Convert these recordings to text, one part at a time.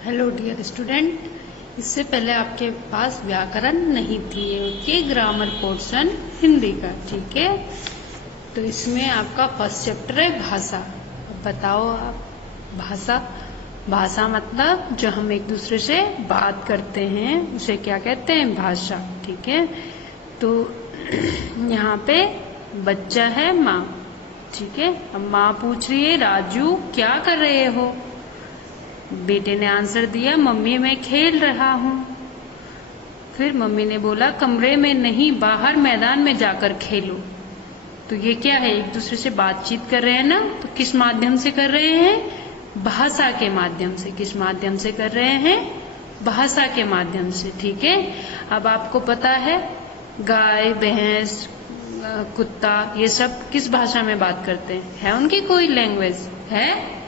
Hello dear student, इससे पहले आपके पास व्याकरण नहीं थी, ये ग्रामर पोर्शन हिंदी का, ठीक है। तो इसमें आपका फर्स्ट चैप्टर है भाषा। अब बताओ आप, भाषा मतलब जो हम एक दूसरे से बात करते हैं उसे क्या कहते हैं? भाषा, ठीक है। तो यहाँ पे बच्चा है माँ, ठीक है। अब माँ पूछ रही है राजू क्या कर रहे हो? बेटे ने आंसर दिया मम्मी मैं खेल रहा हूँ। फिर मम्मी ने बोला कमरे में नहीं, बाहर मैदान में जाकर खेलो। तो ये क्या है? एक दूसरे से बातचीत कर रहे हैं ना। तो किस माध्यम से कर रहे हैं? भाषा के माध्यम से। किस माध्यम से कर रहे हैं? भाषा के माध्यम से, ठीक है। अब आपको पता है गाय, भैंस, कुत्ता, ये सब किस भाषा में बात करते हैं? है उनकी कोई लैंग्वेज है?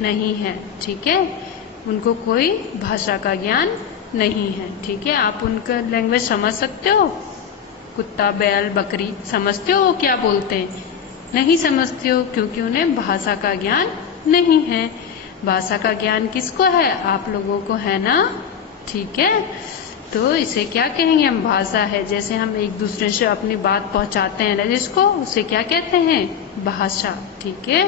नहीं है, ठीक है। उनको कोई भाषा का ज्ञान नहीं है, ठीक है। आप उनका लैंग्वेज समझ सकते हो? कुत्ता, बैल, बकरी समझते हो वो क्या बोलते हैं? नहीं समझते हो, क्योंकि उन्हें भाषा का ज्ञान नहीं है। भाषा का ज्ञान किसको है? आप लोगों को है ना, ठीक है। तो इसे क्या कहेंगे हम? भाषा है। जैसे हम एक दूसरे से अपनी बात पहुंचाते हैं ना जिसको, उसे क्या कहते हैं? भाषा, ठीक है।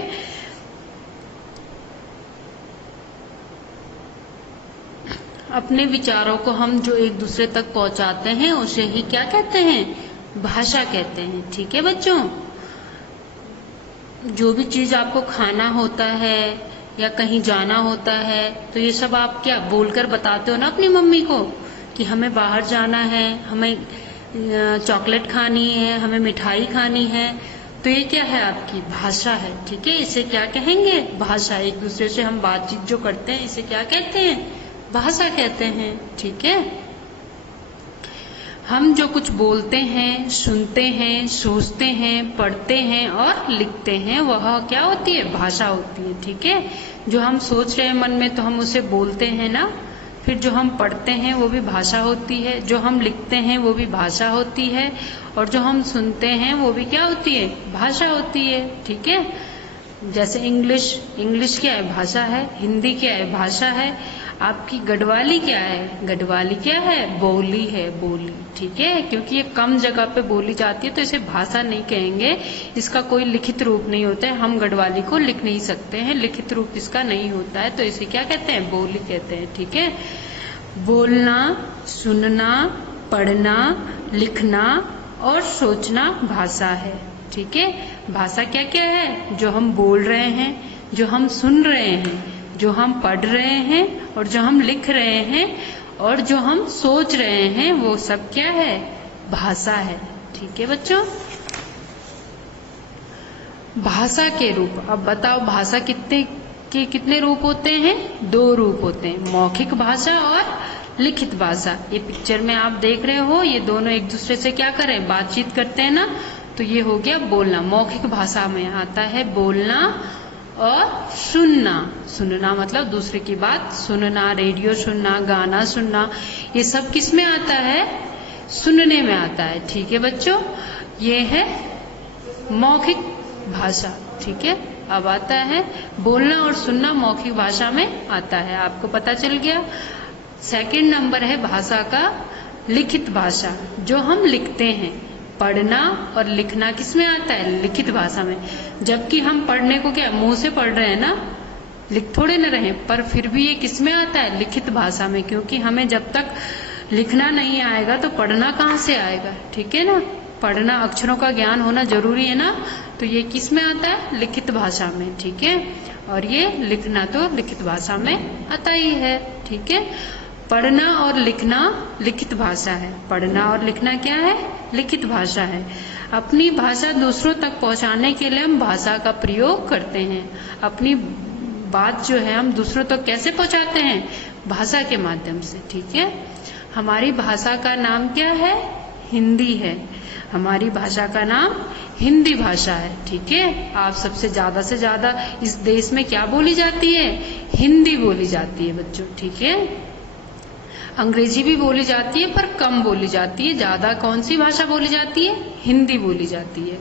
अपने विचारों को हम जो एक दूसरे तक पहुंचाते हैं उसे ही क्या कहते हैं? भाषा कहते हैं, ठीक है बच्चों। जो भी चीज आपको खाना होता है या कहीं जाना होता है तो ये सब आप क्या बोलकर बताते हो ना अपनी मम्मी को कि हमें बाहर जाना है, हमें चॉकलेट खानी है, हमें मिठाई खानी है। तो ये क्या है? आपकी भाषा है, ठीक है। इसे क्या कहेंगे? भाषा। एक दूसरे से हम बातचीत जो करते हैं इसे क्या कहते हैं? भाषा कहते हैं, ठीक है। हम जो कुछ बोलते हैं, सुनते हैं, सोचते हैं, पढ़ते हैं और लिखते हैं वह क्या होती है? भाषा होती है, ठीक है। जो हम सोच रहे हैं मन में तो हम उसे बोलते हैं ना। फिर जो हम पढ़ते हैं वो भी भाषा होती है, जो हम लिखते हैं वो भी भाषा होती है, और जो हम सुनते हैं वो भी क्या होती है? भाषा होती है, ठीक है। जैसे इंग्लिश क्या है? भाषा है। हिंदी क्या है? भाषा है। आपकी गढ़वाली क्या है? गढ़वाली क्या है? बोली है, बोली, ठीक है। क्योंकि ये कम जगह पे बोली जाती है तो इसे भाषा नहीं कहेंगे, इसका कोई लिखित रूप नहीं होता है। हम गढ़वाली को लिख नहीं सकते हैं, लिखित रूप इसका नहीं होता है, तो इसे क्या कहते हैं? बोली कहते हैं, ठीक है। बोलना, सुनना, पढ़ना, लिखना और सोचना भाषा है, ठीक है। भाषा क्या क्या है? जो हम बोल रहे हैं, जो हम सुन रहे हैं, जो हम पढ़ रहे हैं और जो हम लिख रहे हैं और जो हम सोच रहे हैं वो सब क्या है? भाषा है, ठीक है बच्चों। भाषा के रूप, अब बताओ भाषा कितने रूप होते हैं? 2 रूप होते हैं, मौखिक भाषा और लिखित भाषा। ये पिक्चर में आप देख रहे हो, ये दोनों एक दूसरे से क्या करें? बातचीत करते हैं ना। तो ये हो गया बोलना। मौखिक भाषा में आता है बोलना और सुनना। सुनना मतलब दूसरे की बात सुनना, रेडियो सुनना, गाना सुनना, ये सब किस में आता है? सुनने में आता है, ठीक है बच्चों। ये है मौखिक भाषा, ठीक है। अब आता है बोलना और सुनना मौखिक भाषा में आता है, आपको पता चल गया। सेकंड नंबर है भाषा का लिखित भाषा, जो हम लिखते हैं। पढ़ना और लिखना किस में आता है? लिखित भाषा में। जबकि हम पढ़ने को क्या मुंह से पढ़ रहे हैं ना, लिख थोड़े न रहे, पर फिर भी ये किस में आता है? लिखित भाषा में। क्योंकि हमें जब तक लिखना नहीं आएगा तो पढ़ना कहाँ से आएगा, ठीक है ना। पढ़ना, अक्षरों का ज्ञान होना जरूरी है ना। तो ये किस में आता है? लिखित भाषा में, ठीक है। और ये लिखना तो लिखित भाषा में आता ही है, ठीक है। पढ़ना और लिखना लिखित भाषा है। पढ़ना और लिखना क्या है? लिखित भाषा है। अपनी भाषा दूसरों तक पहुंचाने के लिए हम भाषा का प्रयोग करते हैं। अपनी बात जो है हम दूसरों तक कैसे पहुंचाते हैं? भाषा के माध्यम से, ठीक है। हमारी भाषा का नाम क्या है? हिंदी है। हमारी भाषा का नाम हिंदी भाषा है, ठीक है। आप सबसे ज्यादा इस देश में क्या बोली जाती है? हिंदी बोली जाती है बच्चों, ठीक है। अंग्रेजी भी बोली जाती है पर कम बोली जाती है। ज्यादा कौन सी भाषा बोली जाती है? हिंदी बोली जाती है।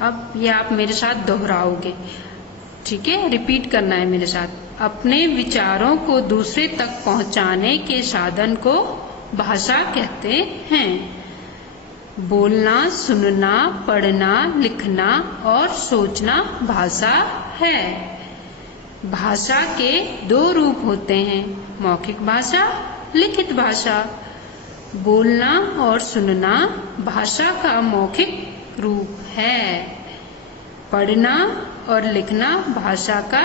अब ये आप मेरे साथ दोहराओगे, ठीक है। रिपीट करना है मेरे साथ। अपने विचारों को दूसरे तक पहुंचाने के साधन को भाषा कहते हैं। बोलना, सुनना, पढ़ना, लिखना और सोचना भाषा है। भाषा के दो रूप होते हैं, मौखिक भाषा, लिखित भाषा। बोलना और सुनना भाषा का मौखिक रूप है। पढ़ना और लिखना भाषा का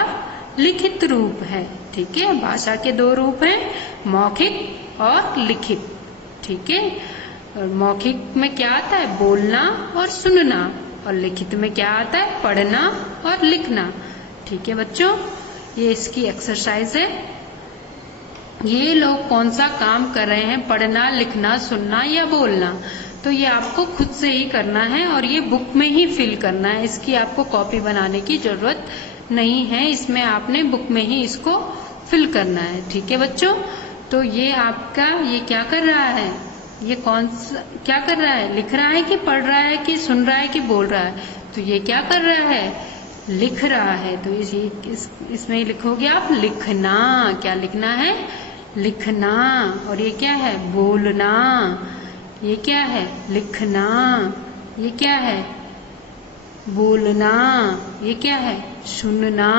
लिखित रूप है। ठीक है, भाषा के दो रूप हैं, मौखिक और लिखित। ठीक है, और मौखिक में क्या आता है, बोलना और सुनना, और लिखित में क्या आता है, पढ़ना और लिखना। ठीक है बच्चों, ये इसकी एक्सरसाइज है। ये लोग कौन सा काम कर रहे हैं, पढ़ना, लिखना, सुनना या बोलना, तो ये आपको खुद से ही करना है और ये बुक में ही फिल करना है। इसकी आपको कॉपी बनाने की जरूरत नहीं है, इसमें आपने बुक में ही इसको फिल करना है। ठीक है बच्चों, तो ये आपका, ये क्या कर रहा है, ये कौन सा क्या कर रहा है, लिख रहा है कि पढ़ रहा है कि सुन रहा है कि बोल रहा है, तो ये क्या कर रहा है, लिख रहा है। तो इसमें ही लिखोगे आप लिखना। क्या लिखना है, लिखना। और ये क्या है, बोलना। ये क्या है, लिखना। ये क्या है, बोलना। ये क्या है, सुनना।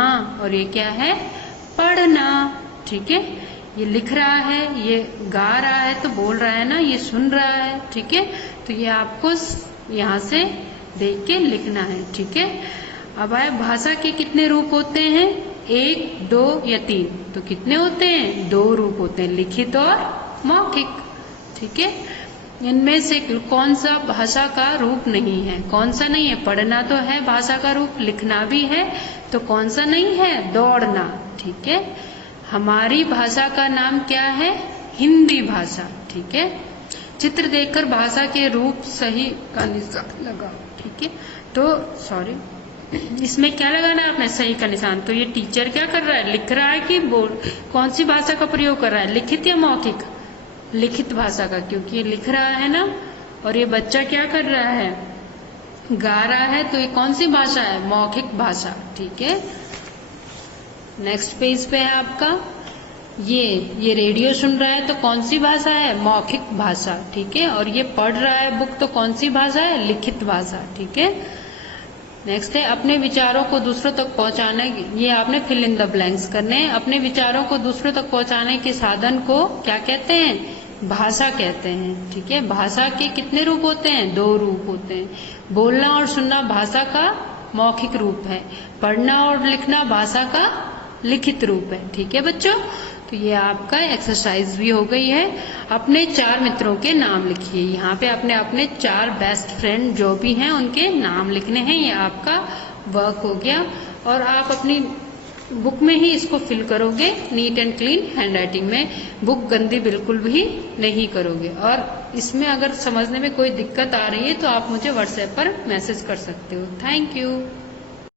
और ये क्या है, पढ़ना। ठीक है, ये लिख रहा है, ये गा रहा है तो बोल रहा है ना, ये सुन रहा है। ठीक है, तो ये आपको यहाँ से देख के लिखना है। ठीक है, अब आए भाषा के कितने रूप होते हैं, 1, 2 या 3। तो कितने होते हैं, 2 रूप होते हैं, लिखित और मौखिक। ठीक है, इनमें से कौन सा भाषा का रूप नहीं है, कौन सा नहीं है, पढ़ना तो है भाषा का रूप, लिखना भी है, तो कौन सा नहीं है, दौड़ना। ठीक है, हमारी भाषा का नाम क्या है, हिंदी भाषा। ठीक है, चित्र देखकर भाषा के रूप सही का निशान लगाओ। ठीक है, तो सॉरी, इसमें क्या लगाना है आपने, सही का निशान। तो ये टीचर क्या कर रहा है, लिख रहा है कि बोल, कौन सी भाषा का प्रयोग कर रहा है, लिखित या मौखिक, लिखित भाषा का, क्योंकि ये लिख रहा है ना। और ये बच्चा क्या कर रहा है, गा रहा है, तो ये कौन सी भाषा है, मौखिक भाषा। ठीक है, नेक्स्ट पेज पे है आपका, ये रेडियो सुन रहा है तो कौन सी भाषा है, मौखिक भाषा। ठीक है, और ये पढ़ रहा है बुक, तो कौन सी भाषा है, लिखित भाषा। ठीक है, नेक्स्ट है अपने विचारों को दूसरों तक पहुंचाने, ये आपने फिल इन द ब्लैंक्स करने हैं। अपने विचारों को दूसरों तक पहुंचाने के साधन को क्या कहते हैं, भाषा कहते हैं। ठीक है, भाषा के कितने रूप होते हैं, 2 रूप होते हैं। बोलना और सुनना भाषा का मौखिक रूप है, पढ़ना और लिखना भाषा का लिखित रूप है। ठीक है बच्चों, तो ये आपका एक्सरसाइज भी हो गई है। अपने 4 मित्रों के नाम लिखिए। यहाँ पे आपने अपने 4 बेस्ट फ्रेंड जो भी हैं उनके नाम लिखने हैं। ये आपका वर्क हो गया और आप अपनी बुक में ही इसको फिल करोगे, नीट एंड क्लीन हैंडराइटिंग में। बुक गंदी बिल्कुल भी नहीं करोगे। और इसमें अगर समझने में कोई दिक्कत आ रही है तो आप मुझे व्हाट्सएप पर मैसेज कर सकते हो। Thank you.